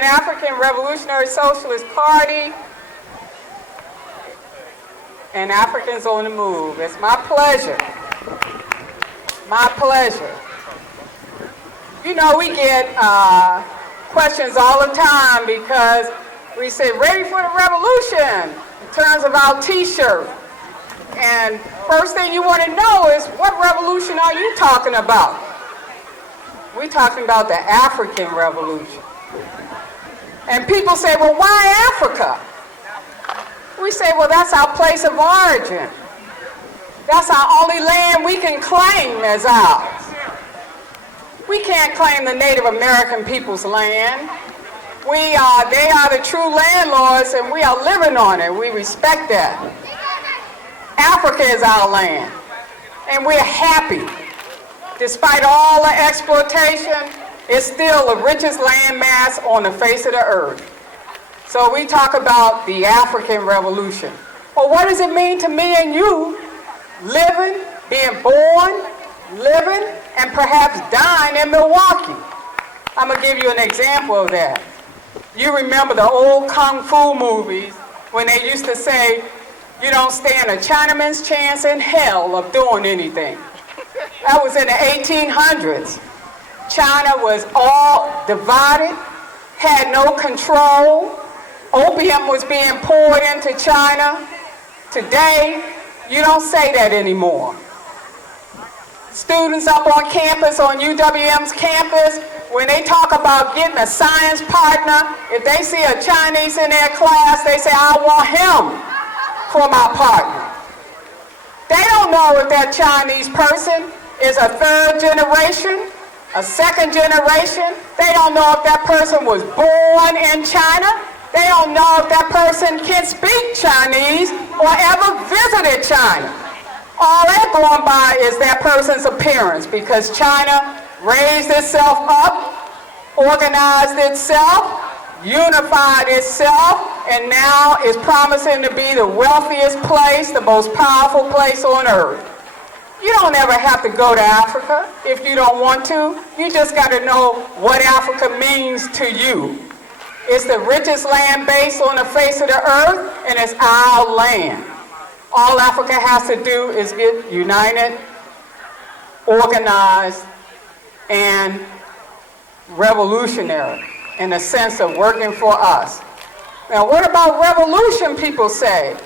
Pan-African Revolutionary Socialist Party and Africans on the Move. It's my pleasure. My pleasure. You know, we get questions all the time because we say, ready for the revolution, in terms of our t-shirt. And first thing you want to know is, what revolution are you talking about? We're talking about the African Revolution. And people say, well, why Africa? We say, well, that's our place of origin. That's our only land we can claim as ours. We can't claim the Native American people's land. They are the true landlords, and we are living on it. We respect that. Africa is our land, and we're happy. Despite all the exploitation, it's still the richest landmass on the face of the earth. So we talk about the African Revolution. Well, what does it mean to me and you, living, being born, living, and perhaps dying in Milwaukee? I'm going to give you an example of that. You remember the old Kung Fu movies when they used to say, you don't stand a Chinaman's chance in hell of doing anything. That was in the 1800s. China was all divided, had no control. Opium was being poured into China. Today, you don't say that anymore. Students up on campus, on UWM's campus, when they talk about getting a science partner, if they see a Chinese in their class, they say, I want him for my partner. They don't know if that Chinese person is a third generation, a second generation. They don't know if that person was born in China. They don't know if that person can speak Chinese or ever visited China. All they're going by is that person's appearance, because China raised itself up, organized itself, unified itself, and now is promising to be the wealthiest place, the most powerful place on earth. You don't ever have to go to Africa if you don't want to. You just got to know what Africa means to you. It's the richest land base on the face of the earth, and it's our land. All Africa has to do is get united, organized, and revolutionary in the sense of working for us. Now, what about revolution, people say?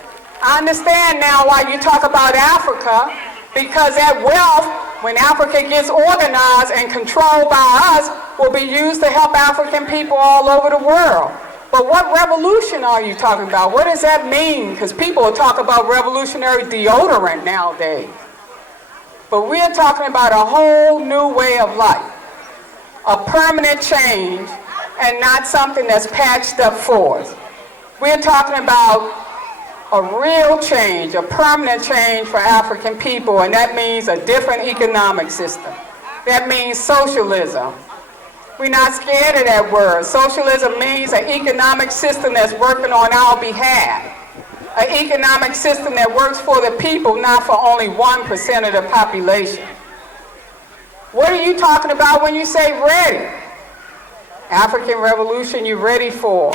I understand now why you talk about Africa, because that wealth, when Africa gets organized and controlled by us, will be used to help African people all over the world. But what revolution are you talking about? What does that mean? Because people talk about revolutionary deodorant nowadays. But we're talking about a whole new way of life, a permanent change, and not something that's patched up for us. We're talking about a real change, a permanent change for African people, and that means a different economic system. That means socialism. We're not scared of that word. Socialism means an economic system that's working on our behalf. An economic system that works for the people, not for only 1% of the population. What are you talking about when you say ready? African Revolution, you ready for?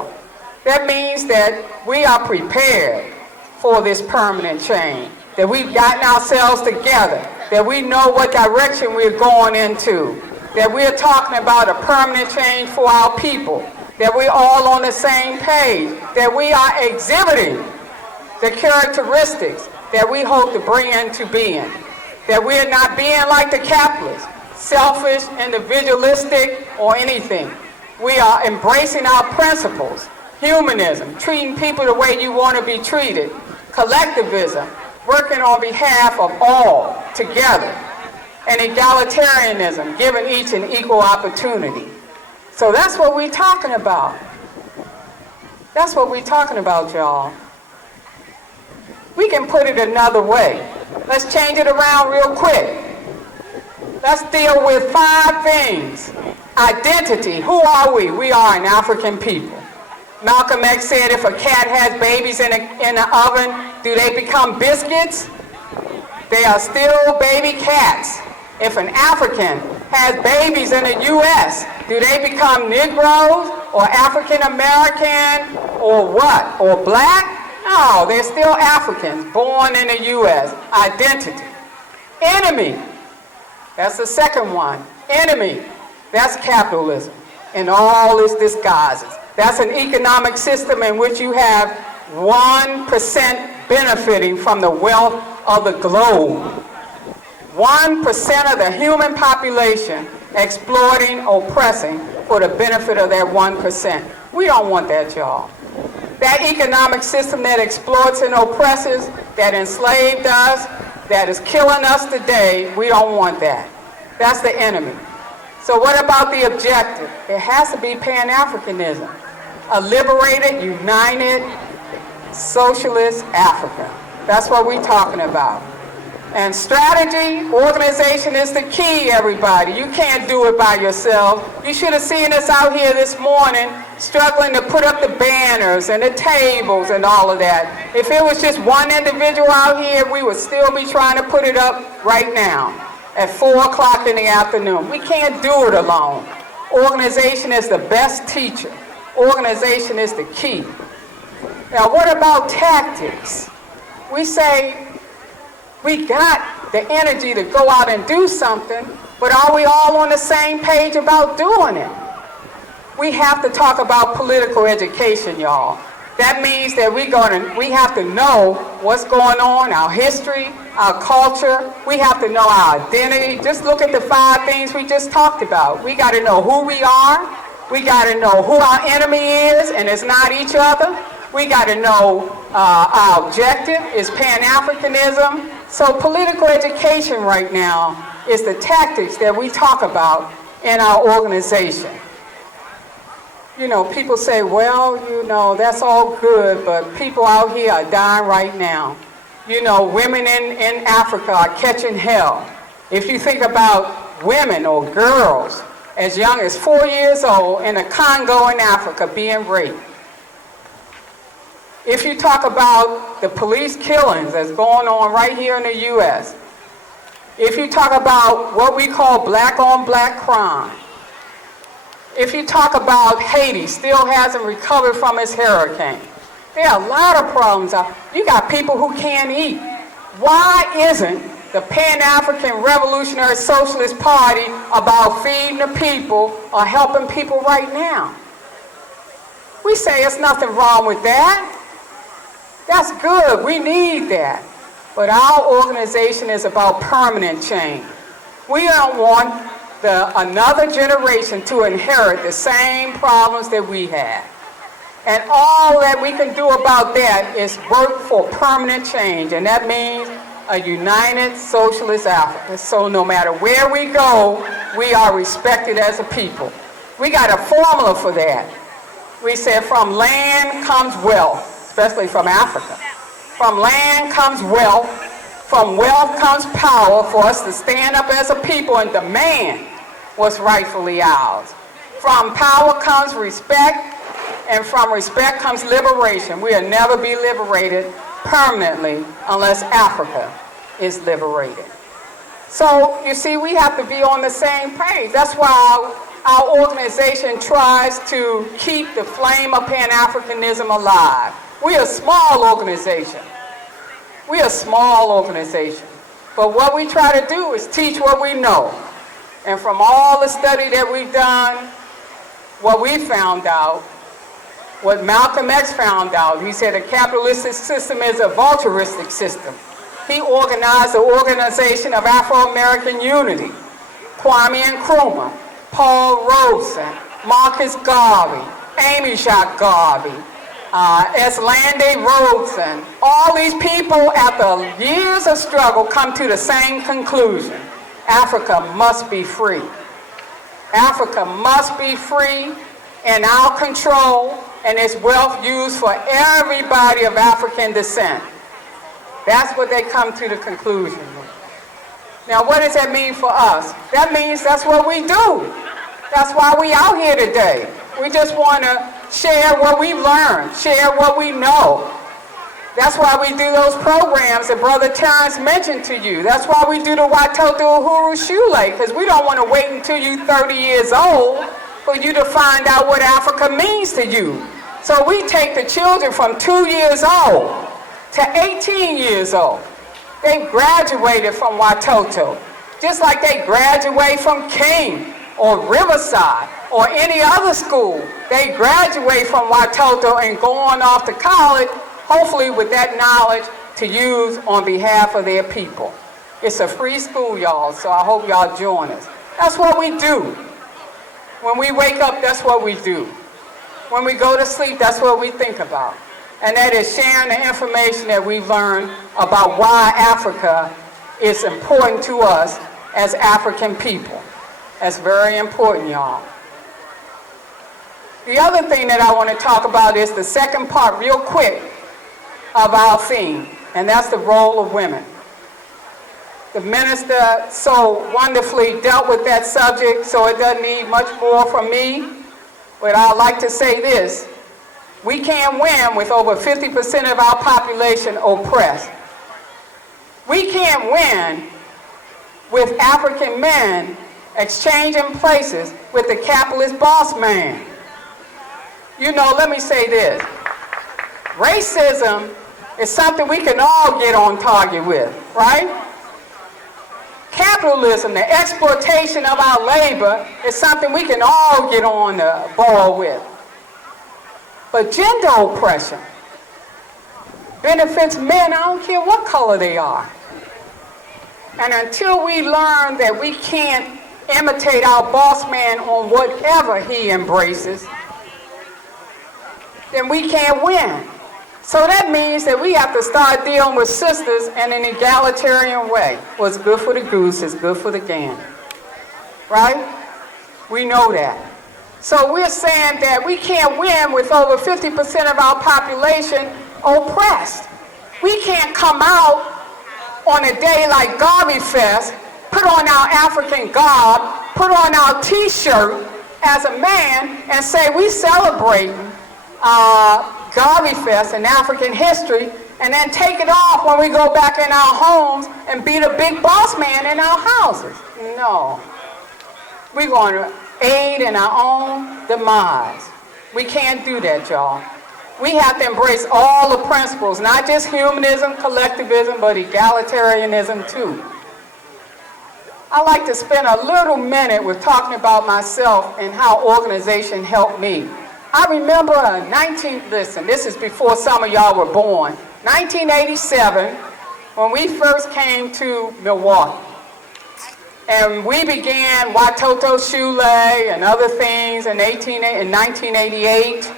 That means that we are prepared for this permanent change, that we've gotten ourselves together, that we know what direction we're going into, that we're talking about a permanent change for our people, that we're all on the same page, that we are exhibiting the characteristics that we hope to bring into being, that we're not being like the capitalists, selfish, individualistic, or anything. We are embracing our principles, humanism, treating people the way you want to be treated, collectivism, working on behalf of all together, and egalitarianism, giving each an equal opportunity. So that's what we're talking about. That's what we're talking about, y'all. We can put it another way. Let's change it around real quick. Let's deal with 5 things. Identity. Who are we? We are an African people. Malcolm X said if a cat has babies in the oven, do they become biscuits? They are still baby cats. If an African has babies in the U.S., do they become Negroes? or African American or what? Or black? No, they're still Africans born in the U.S. Identity. Enemy. That's the second one. Enemy. That's capitalism in all its disguises. That's an economic system in which you have 1% benefiting from the wealth of the globe. 1% of the human population exploiting, oppressing for the benefit of that 1%. We don't want that, y'all. That economic system that exploits and oppresses, that enslaved us, that is killing us today, we don't want that. That's the enemy. So what about the objective? It has to be Pan-Africanism. A liberated, united, socialist Africa. That's what we're talking about. And strategy, organization is the key, everybody. You can't do it by yourself. You should have seen us out here this morning struggling to put up the banners and the tables and all of that. If it was just one individual out here, we would still be trying to put it up right now at 4 o'clock in the afternoon. We can't do it alone. Organization is the best teacher. Organization is the key. Now, what about tactics? We say, we got the energy to go out and do something, but are we all on the same page about doing it? We have to talk about political education, y'all. That means that we have to know what's going on, our history, our culture. We have to know our identity. Just look at the 5 things we just talked about. We got to know who we are. We got to know who our enemy is, and it's not each other. We got to know our objective is Pan-Africanism. So political education right now is the tactics that we talk about in our organization. You know, people say, well, you know, that's all good, but people out here are dying right now. You know, women in Africa are catching hell. If you think about women or girls as young as 4 years old in the Congo in Africa being raped. If you talk about the police killings that's going on right here in the U.S., if you talk about what we call black-on-black crime, if you talk about Haiti still hasn't recovered from its hurricane, there are a lot of problems out. You got people who can't eat. Why isn't the Pan-African Revolutionary Socialist Party about feeding the people or helping people right now? We say there's nothing wrong with that. That's good, we need that. But our organization is about permanent change. We don't want another generation to inherit the same problems that we had. And all that we can do about that is work for permanent change, and that means a united socialist Africa. So no matter where we go, we are respected as a people. We got a formula for that. We said from land comes wealth. Especially from Africa. From land comes wealth. From wealth comes power for us to stand up as a people and demand what's rightfully ours. From power comes respect, and from respect comes liberation. We'll never be liberated permanently unless Africa is liberated. So, you see, we have to be on the same page. That's why our organization tries to keep the flame of Pan-Africanism alive. We're a small organization. We're a small organization. But what we try to do is teach what we know. And from all the study that we've done, what we found out, what Malcolm X found out, he said a capitalistic system is a vulturistic system. He organized the Organization of Afro-American Unity, Kwame Nkrumah, Paul Robeson, Marcus Garvey, Amy Jacques Garvey, Eslande Robeson. All these people, after years of struggle, come to the same conclusion. Africa must be free. Africa must be free in our control, and its wealth used for everybody of African descent. That's what they come to the conclusion. Now, what does that mean for us? That means that's what we do. That's why we out here today. We just want to share what we've learned, share what we know. That's why we do those programs that Brother Terrence mentioned to you. That's why we do the Watoto Uhuru Shule, because we don't want to wait until you're 30 years old for you to find out what Africa means to you. So we take the children from 2 years old to 18 years old. They graduated from Watoto, just like they graduate from King or Riverside or any other school. They graduate from Watoto and go on off to college, hopefully with that knowledge to use on behalf of their people. It's a free school, y'all, so I hope y'all join us. That's what we do. When we wake up, that's what we do. When we go to sleep, that's what we think about. And that is sharing the information that we've learned about why Africa is important to us as African people. That's very important, y'all. The other thing that I want to talk about is the second part, real quick, of our theme, and that's the role of women. The minister so wonderfully dealt with that subject, so it doesn't need much more from me. But I'd like to say this. We can't win with over 50% of our population oppressed. We can't win with African men exchanging places with the capitalist boss man. You know, let me say this. Racism is something we can all get on target with, right? Capitalism, the exploitation of our labor, is something we can all get on the ball with. But gender oppression benefits men, I don't care what color they are. And until we learn that we can't imitate our boss man on whatever he embraces, then we can't win. So that means that we have to start dealing with sisters in an egalitarian way. What's good for the goose is good for the gander. Right? We know that. So we're saying that we can't win with over 50% of our population oppressed. We can't come out on a day like Garvey Fest, put on our African garb, put on our t-shirt as a man and say we celebrating Garvey Fest and African history, and then take it off when we go back in our homes and be the big boss man in our houses. No. We're going to aid in our own demise. We can't do that, y'all. We have to embrace all the principles, not just humanism, collectivism, but egalitarianism too. I like to spend a little minute with talking about myself and how organization helped me. I remember listen, this is before some of y'all were born, 1987, when we first came to Milwaukee. And we began Watoto Shule and other things in 1988.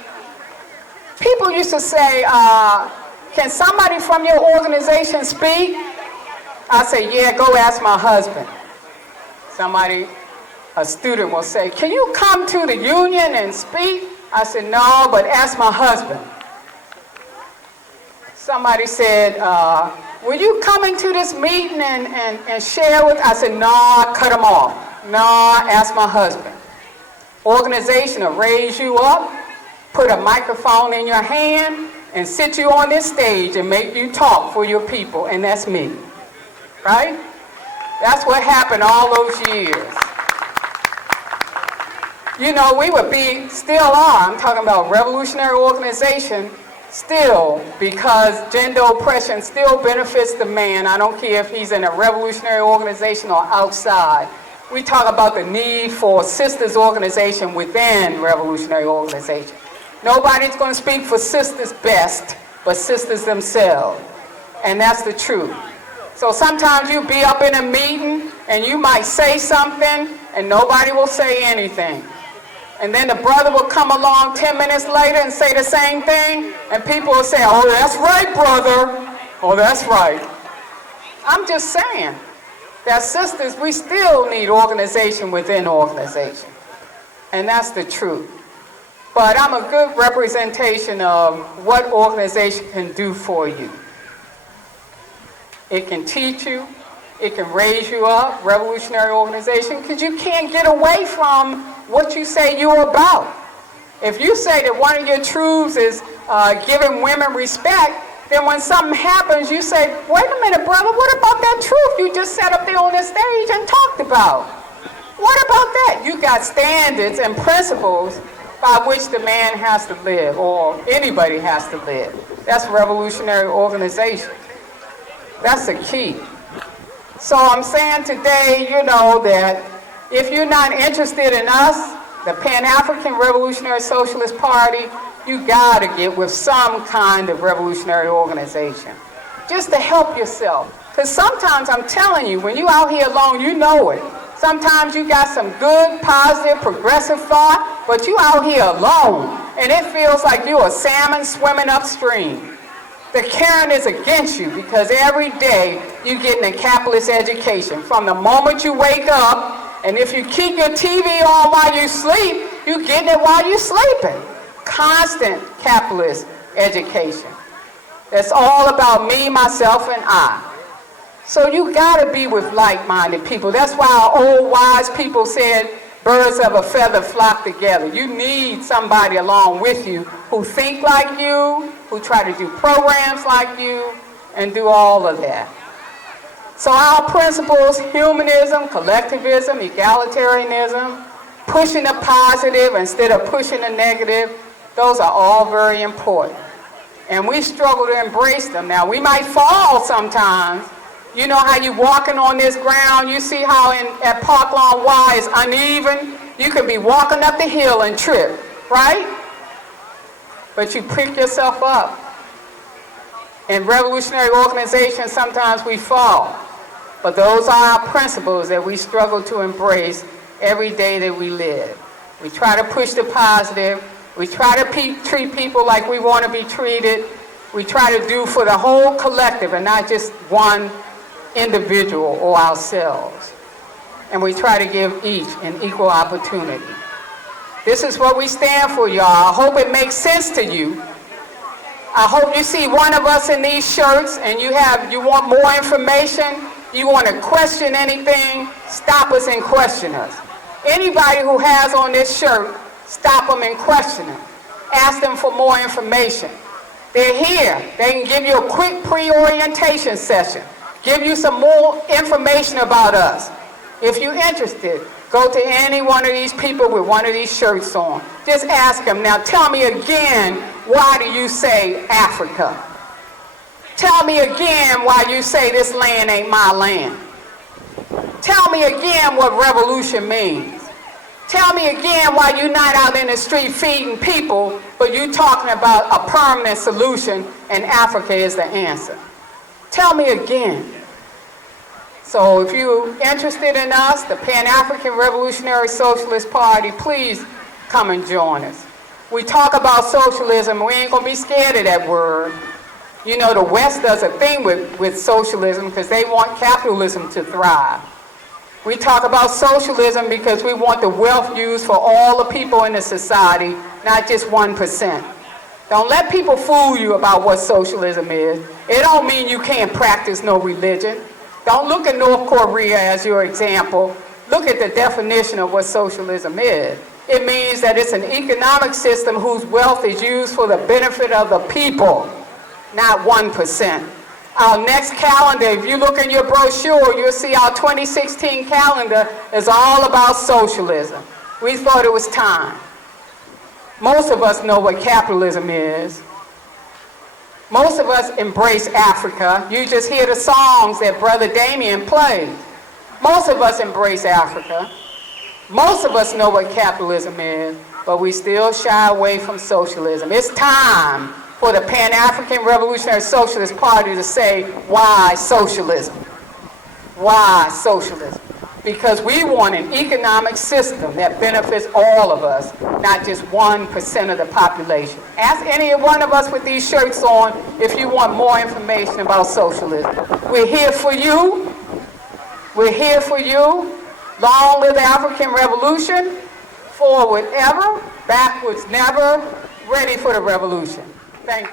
People used to say, can somebody from your organization speak? I say, yeah, go ask my husband. A student will say, can you come to the union and speak? I said, no, but ask my husband. Somebody said, will you come into this meeting and share with? I said, no, cut them off. No, ask my husband. Organization will raise you up, put a microphone in your hand, and sit you on this stage and make you talk for your people, and that's me. Right? That's what happened all those years. You know, we would be, still are, I'm talking about revolutionary organization, still, because gender oppression still benefits the man. I don't care if he's in a revolutionary organization or outside. We talk about the need for sisters organization within revolutionary organization. Nobody's going to speak for sisters best, but sisters themselves. And that's the truth. So sometimes you be up in a meeting and you might say something and nobody will say anything. And then the brother will come along 10 minutes later and say the same thing, and people will say, oh, that's right, brother. Oh, that's right. I'm just saying that sisters, we still need organization within organization. And that's the truth. But I'm a good representation of what organization can do for you. It can teach you. It can raise you up, revolutionary organization, because you can't get away from what you say you're about. If you say that one of your truths is giving women respect, then when something happens, you say, wait a minute, brother, what about that truth you just sat up there on the stage and talked about? What about that? You got standards and principles by which the man has to live, or anybody has to live. That's revolutionary organization. That's the key. So I'm saying today, that if you're not interested in us, the Pan-African Revolutionary Socialist Party, you gotta get with some kind of revolutionary organization, just to help yourself. Because sometimes I'm telling you, when you out here alone, you know it. Sometimes you got some good, positive, progressive thought, but you out here alone, and it feels like you're a salmon swimming upstream. The current is against you because every day you're getting a capitalist education. From the moment you wake up, and if you keep your TV on while you sleep, you're getting it while you're sleeping. Constant capitalist education. It's all about me, myself, and I. So you gotta be with like-minded people. That's why our old wise people said, birds of a feather flock together. You need somebody along with you who think like you, who try to do programs like you, and do all of that. So our principles, humanism, collectivism, egalitarianism, pushing the positive instead of pushing the negative, those are all very important. And we struggle to embrace them. Now, we might fall sometimes. You know how you're walking on this ground, you see how at Parklawn Y is uneven? You could be walking up the hill and trip, right? But you pick yourself up. In revolutionary organizations, sometimes we fall. But those are our principles that we struggle to embrace every day that we live. We try to push the positive. We try to treat people like we want to be treated. We try to do for the whole collective and not just one individual or ourselves. And we try to give each an equal opportunity. This is what we stand for, y'all. I hope it makes sense to you. I hope you see one of us in these shirts and you want more information, you want to question anything, stop us and question us. Anybody who has on this shirt, stop them and question them. Ask them for more information. They're here. They can give you a quick pre-orientation session. Give you some more information about us. If you're interested, go to any one of these people with one of these shirts on. Just ask them, now tell me again, why do you say Africa? Tell me again why you say this land ain't my land. Tell me again what revolution means. Tell me again why you're not out in the street feeding people, but you're talking about a permanent solution and Africa is the answer. Tell me again. So if you're interested in us, the Pan-African Revolutionary Socialist Party, please come and join us. We talk about socialism, we ain't gonna be scared of that word. You know, the West does a thing with socialism because they want capitalism to thrive. We talk about socialism because we want the wealth used for all the people in the society, not just 1%. Don't let people fool you about what socialism is. It don't mean you can't practice no religion. Don't look at North Korea as your example. Look at the definition of what socialism is. It means that it's an economic system whose wealth is used for the benefit of the people, not 1%. Our next calendar, if you look in your brochure, you'll see our 2016 calendar is all about socialism. We thought it was time. Most of us know what capitalism is. Most of us embrace Africa. You just hear the songs that Brother Damien played. Most of us embrace Africa. Most of us know what capitalism is, but we still shy away from socialism. It's time for the Pan-African Revolutionary Socialist Party to say, why socialism? Why socialism? Because we want an economic system that benefits all of us, not just 1% of the population. Ask any one of us with these shirts on if you want more information about socialism. We're here for you. We're here for you. Long live the African Revolution. Forward ever, backwards never. Ready for the revolution. Thank you.